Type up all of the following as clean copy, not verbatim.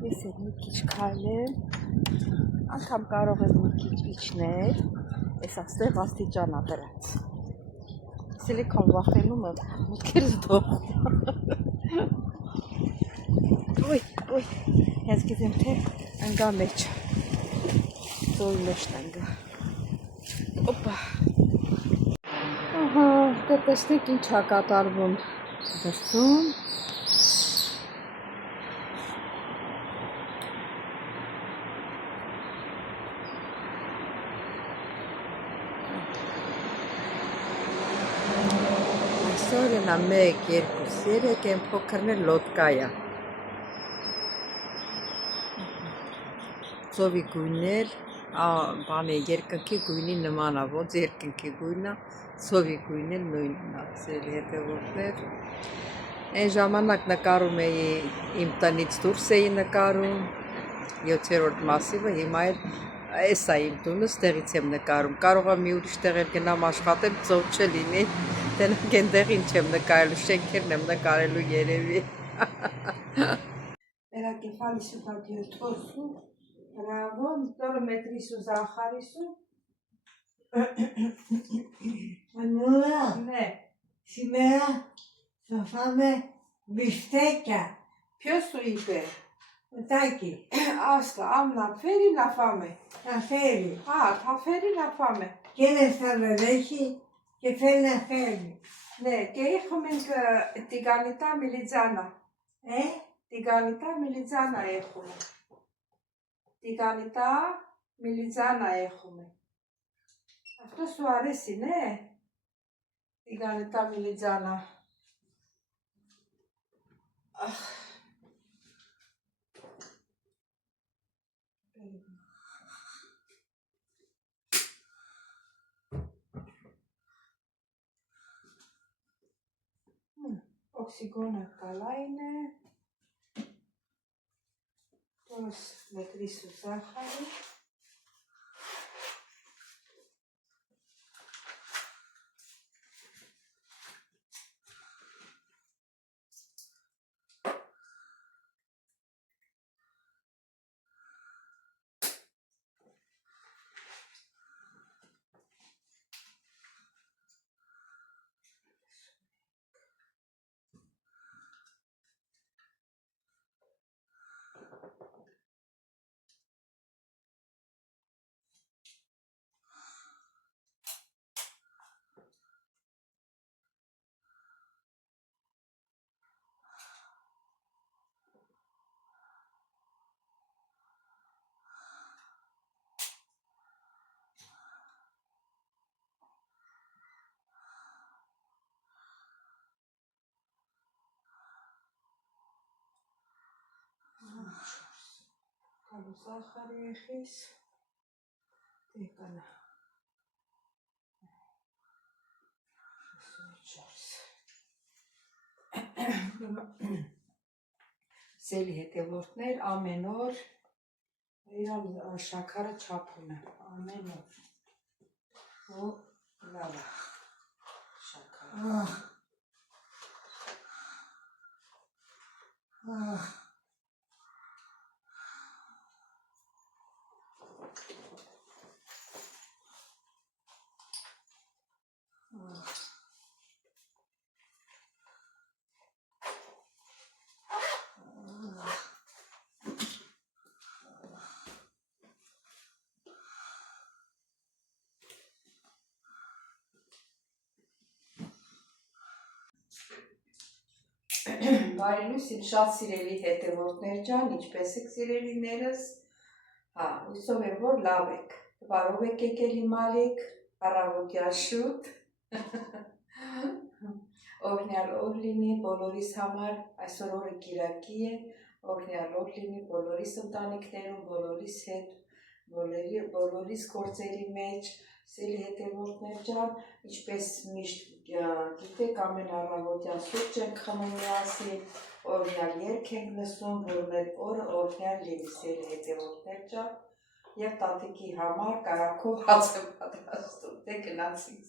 Ես էլ մի քիչ քայլեմ, անգամ կարող եմ մի քիչ իջնել, ես աստեղ աստիճանա դրած։ Սիլիկոն վախենում եմ, մուտքերս դողում։ Ոյ, ես գիտեմ թե ընգա մեջ, ծոյի մեջն ընգա։ Օպա։ Ահա, դե տեսնեք ինչ ա կատարվում դրսում։ Այսօր նա 1, 2, 3 են փոքրներ լոտկայա։ Ծովի գույներ, բանի երկնքի գույնի նման է, ոնց երկնքի գույնը, ծովի գույնել նույնն է, ծելի հետևորդներ։ Այն ժամանակ նկարում էի իմ տնից դուրս էի նկարում 7-րդ մասիվը, հիմա էլ այս է իմ տունը, ստեղից եմ նկարում։ Կարող եմ մի ուրիշ տեղ գնամ աշխատել, ծով չլինի, դենակ այնտեղ ինչ եմ նկարելու, շենքերն եմ նկարելու երևի։ Վերակեֆալի սուտա դյուրթոսու, բրավո, տորը մետրիսու զախարիսու։ Manuela, Ναι. σήμερα θα φάμε μπιφτέκια. Ποιος σου είπε? Ο Τάκης Άστα, αν να φέρει να φάμε. θα φέρει. Α, θα φέρει να φάμε. Και είναι στα βελέχη και θέλει να φέρει. Ναι, και έχουμε την κανητά μιλιτζάνα. Την κανητά μιλιτζάνα έχουμε. Την κανητά μιλιτζάνα έχουμε. Αυτό σου αρέσει, ναι? Την κανητά μιλιτζάνα. Οξυγόνα καλά είναι. Τώρα μετρήσω ζάχαρη. Καλού ζάχαρη έχεις. Τι έκανα. Սելի հետևորդներ ամեն օր իրան շաքարը չափում եմ, ամեն օր, ու լավ է շաքարը։ Բարելույս իմ շատ սիրելի հետևորդներ ջան, ինչպես եք սիրելիներս, հույսով եմ, որ լավ եք, բարով եք եկել հիմա եք, առավոտյա շուտ, օրհնյալ օր լինի բոլորիս համար, այսօր օրը կիրակի է, օրհնյալ օր լինի բոլորիս ընտանիքներում, բոլորիս հետ, բոլորիս գործերի մեջ, սիրելի հետևորդներ ջան, ինչպես միշտ գիտեք, ամեն առավոտյան սուրճ ենք խմում միասին, օրհնյալ երգ ենք լսում, որ մեր օրը օրհնյալ լինի, սիրելի հետևորդներ ջան, եւ տատիկի համար կարակով հաց եմ պատրաստում, դե գնացինք։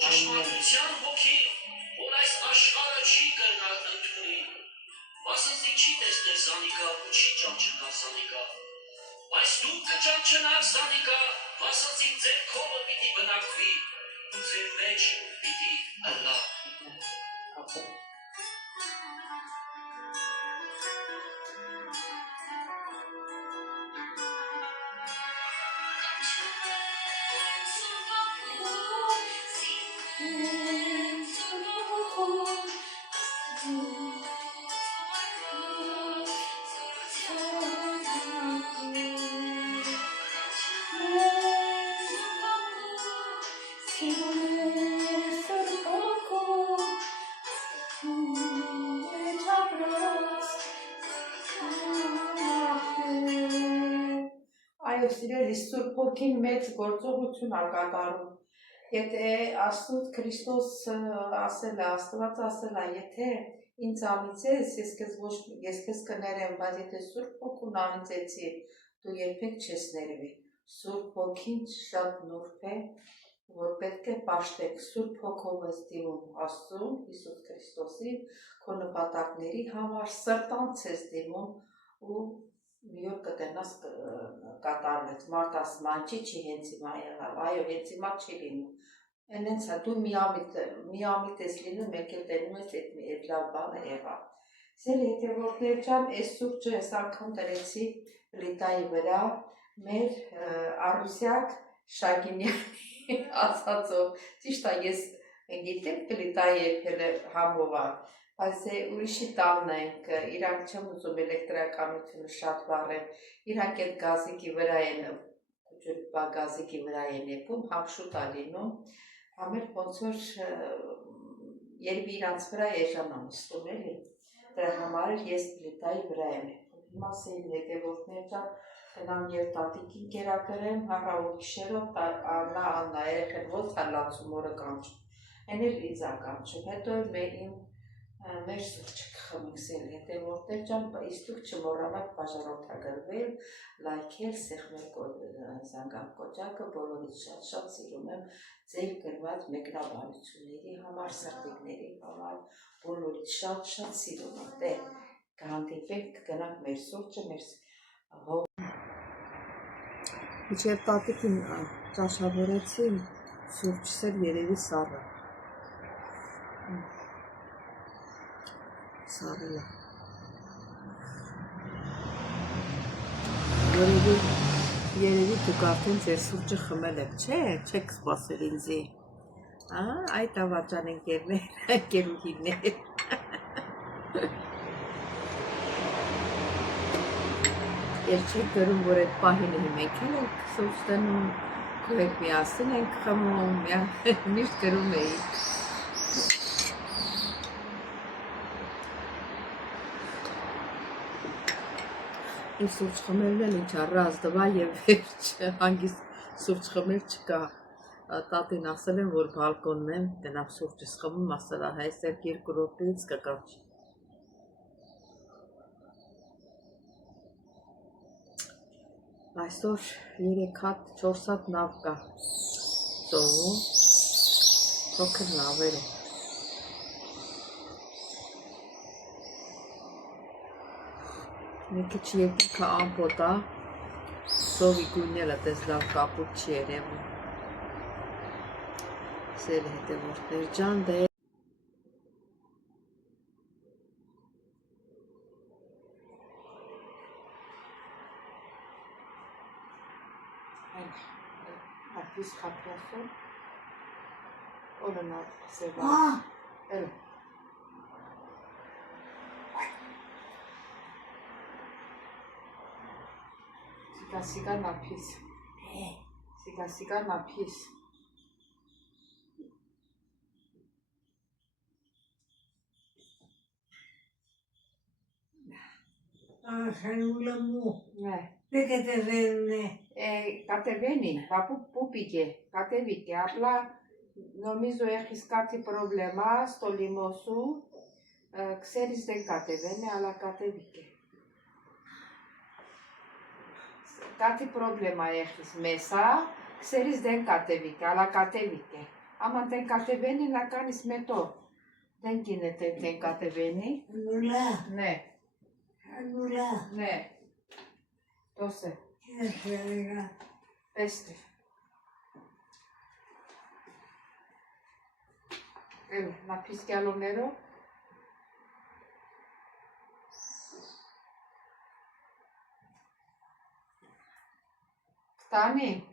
Ճշմարտության հոգին, որ այս աշխարհը չի կրնալ ընդունի, վասնզի չի տեսնել զանիկա ու չի ճանչնալ զանիկա, բայց դու կճանչնաք զանիկա, վասնզի ձեր քովը պիտի բնակվի ու ձեր մեջ պիտի ըլլա։ Այո, սիրելի Սուրբ Հոգին մեծ գործողություն ա կատարում։ Եթե Աստծո Քրիստոս ասել է, Աստված ասել է, եթե ինձ անիծես, ես քեզ կներեմ, բայց եթե Սուրբ Հոգուն անիծեցի, դու երբեք չես ներվի։ Սուրբ Հոգին շատ նուրբ է, որ պետք է պաշտեք Սուրբ Հոգով ես դիմում Աստծուն, Հիսուս Քրիստոսին, քո նպատակների համար սրտանց ես դիմում ու մի օր կտենաս կատարվեց, մարդ ասում անչի չի հենց հիմա եղավ, այո, հենց հիմա չի լինում, հենց դու միամիտ ես լինում, մեկ էլ տենում ես այդ լավ բանը եղավ։ Սիրելի հետևորդներ ջան, այս սուրճը ես անգամ դրեցի պլիտայի վրա, մեր Արուսյակ Շագինյանի ասածով ճիշտ է ես գիտեմ պլիտա եփել համովար բայց ուրիշի տանն ենք իրանք չեմ ուզում էլեկտրականությունը շատ վառեն իրանք այդ գազիկի վրա են գազիկի վրա են եփում համշուտ է լինում համեր ոնց որ երբ իրանց վրա էժան ամստում էլի դրա համար ես պլիտայի վրա եմ հիմա սեյլ հետևորդներ ճա Գնամ և տատիկին կերակրեմ, հարավոտ գիշերով, Աննա երեխեն ոնց է լացում օրը կանչում, են էլ ինձ է կանչում, հետո մեր սուրճը կխմենք սելի հետևորդներ ջան, իսկ դուք չմոռանաք բաժանորդագրվել, լայքել, սեղմել զանգակ կոճակը, բոլորից շատ սիրում եմ ձեր գրված մեկնաբանությունների համար, սրտիկների համար, բոլորից շատ սիրում եմ, կհանդիպենք, կգնանք մեր սուրճը, մեր Իջև տատիկին ճաշավորեցի, սուրճս էր երևի սառը։ Սառը։ Երևի դուք արդեն ձեր սուրճը խմել եք, չէ՞, չեք սպասել ինձի։ Այդ ավաճան ընկերներ, ընկերուհիներ։ Ես չեք գրում, որ այդ պահին մենք ենք սուրճ տնում, քո հետ միասին ենք խմում, միշտ գրում էիք։ Իմ սուրճ խմելն էլ ինչ առազդվա և վերջ, հանգիստ սուրճ խմել չկա։ Տատին ասել եմ, որ բալկոնն եմ, գնամ սուրճս խմում, ասել է հայս էլ 2 րոպեից կկանչի։ Այսօր 3 հատ, 4 հատ նավ կա ծովում, փոքր նավեր են։ Մի քիչ երկինքը ամպոտ է, ծովի գույները տես լավ կապուտ չի երևում։ Սեր հետևորդներ ջան, դե Napis kapıyorsun. Onun arkası var. Evet. Siga napis. Siga napis. Χαρούλα μου, Ναι. δεν κατεβαίνουνε. Κατεβαίνει, πού πήγε, κατέβηκε, απλά νομίζω έχεις κάτι πρόβλημα στο λαιμό σου, ξέρεις δεν κατεβαίνει, αλλά κατέβηκε. Κάτι πρόβλημα έχεις μέσα, ξέρεις δεν κατέβηκε, αλλά κατέβηκε. Άμα δεν κατεβαίνει να κάνεις μετό. Δεν γίνεται, δεν κατεβαίνει. Χαρούλα, Ναι, Χαρούλα, ναι. Δώσε. τι να σου έλεγα. Πέστε. Έλα, να πεις κι άλλο νερό. Φτάνει.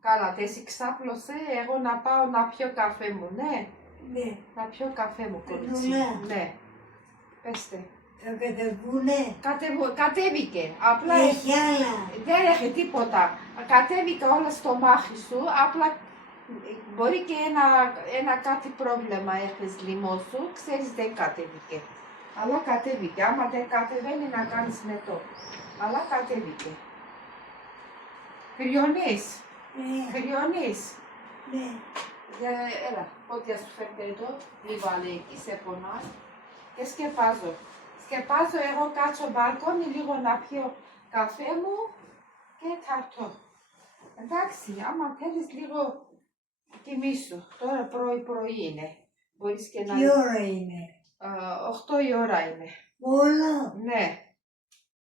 Καλά, εσύ ξάπλωσε, εγώ να πάω να πιω καφέ μου, ναι. Ναι, Να πιω καφέ μου, κορίτσι. Ναι. Πέστε. θα κατεβούνε. Κατέβηκε. Απλά Έχει άλλα. δεν έχει τίποτα. Κατέβηκε όλα στο μάχη σου. Απλά μπορεί και ένα κάτι πρόβλημα έχεις λαιμό σου. Ξέρεις δεν κατέβηκε. Αλλά κατέβηκε. Άμα δεν κατεβαίνει να κάνεις μετό. Αλλά κατέβηκε. Κρυώνεις. Κρυώνεις. Ναι. Έλα, πόδια σου φέρτε εδώ. Λίγο εκεί, σε πονάει. Και σκεπάζω. Σκεπάζω εγώ κάτσω μπαλκόνι λίγο να πιω καφέ μου και θα έρθω. Εντάξει, άμα θέλεις λίγο κοιμήσου. Τώρα πρωί είναι. Μπορείς και να... Τι ώρα είναι. 8 η ώρα είναι. Όλο. Ναι.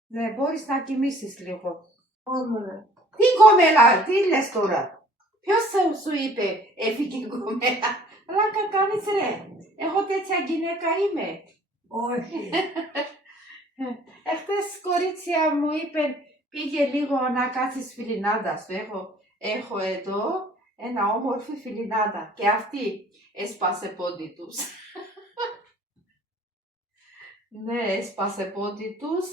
Ναι, μπορείς να κοιμήσεις λίγο. Όμορφα. Τι κομμέλα, τι λες τώρα. Ποιος σου είπε έφυγε η κομμέλα. Λάκα κάνεις ρε. Εγώ τέτοια γυναίκα είμαι. Όχι. Εχθές κορίτσια μου είπε Πήγε λίγο να κάτσεις φιλινάντας, έχω εδώ ένα όμορφη φιλινάντα και αυτή έσπασε πόντι τους. Ναι, έσπασε πόντι τους.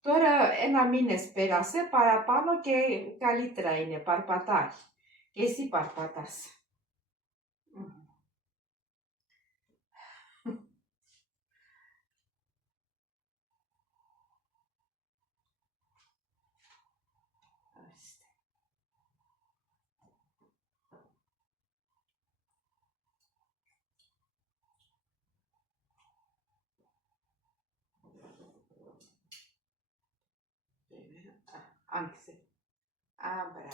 Τώρα ένα μήνες πέρασε παραπάνω και καλύτερα είναι, παρπατάει. Και εσύ παρπατάς. Άνοιξε. Α, μπράβο.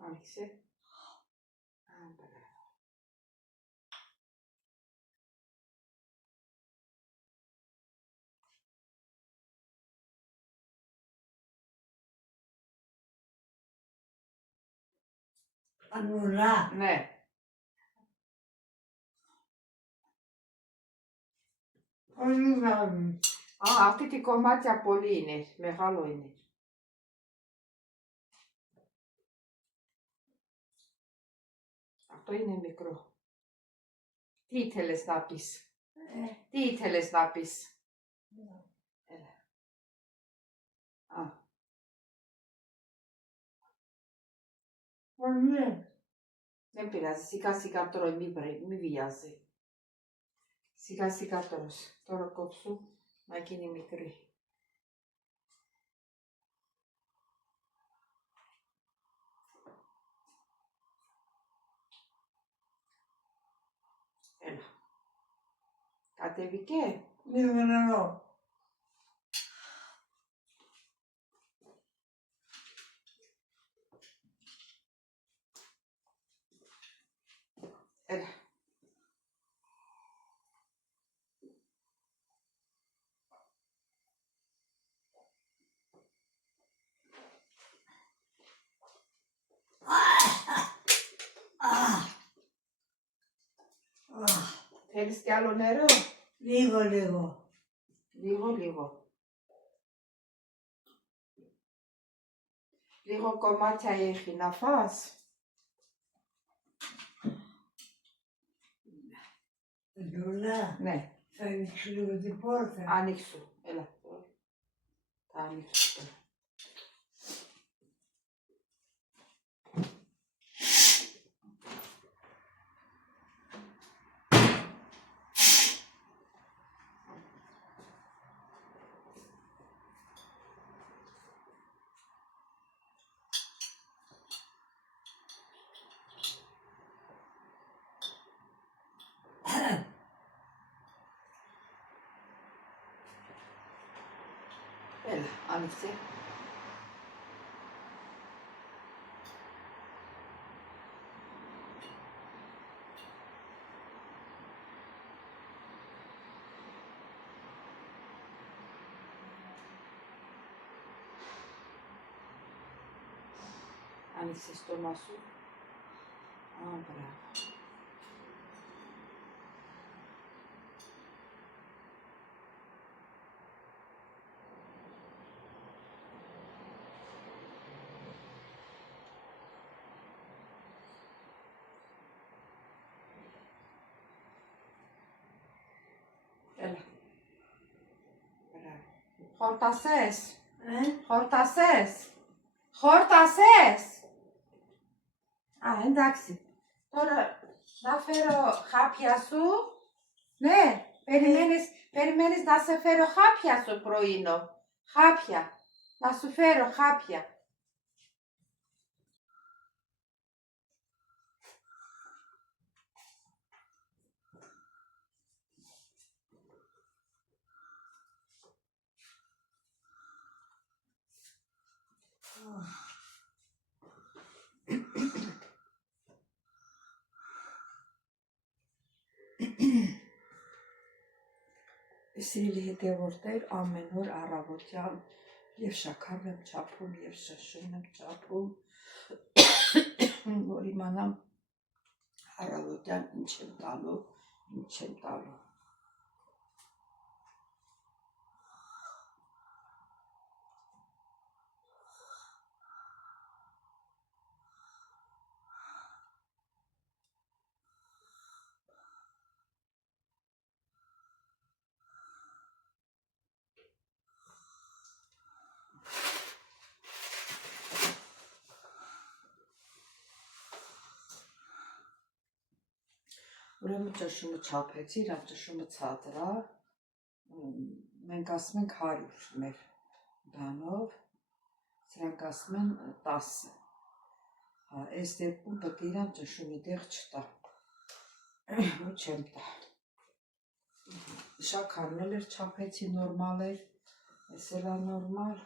Άνοιξε. Α, μπράβο. Ανουλά. Ναι. Πολύ μεγάλη. Α, αυτή τη κομμάτια πολύ είναι, μεγάλο είναι. Αυτό είναι μικρό. Τι ήθελες να πεις? Τι ήθελες να πεις? Έλα. Α, Πολύ. δεν πειράζει, σιγά σιγά τρώει, μη βιάζει. Σιγά σιγά τρως. Τώρα κόψου να γίνει μικρή. Έλα. Κατέβηκε. Λίγο νερό. Έλα. Θέλεις κι άλλο νερό? Λίγο, λίγο. Λίγο. Λίγο κομμάτια έχει να φας. Ανουλά. Ναι. Θα ανοίξω λίγο την πόρτα. Ανοίξου. Έλα. Θα ανοίξω τώρα. Έλα, άνοιξε. Άνοιξε στόμα σου. Α, μπράβο. Έλα. Μπράβο. Χόρτασες. Χόρτασες. Α, εντάξει. Τώρα να φέρω χάπια σου. Ναι, περιμένεις να σε φέρω χάπια στο πρωινό. Χάπια. Να σου φέρω χάπια. Սիրելի հետևորդներ, ամեն օր առավոտյան Եվ շաքարն եմ չափում, և շշուն եմ չափում, որ իմանամ առավոտյան ինչ եմ տալու, ինչ չեմ տալու։ Ուրեմն ճշումը չափեցի, իրան ճշումը ցածր է, մենք ասում ենք 100 մեր բանով, սրանք ասում են 10, հա, այս դեպքում պետք է իրան ճշումի տեղ չտա, ու չեմ տա, շաքարն էլ էր չափեցի, նորմալ էր, այս էլ է նորմալ,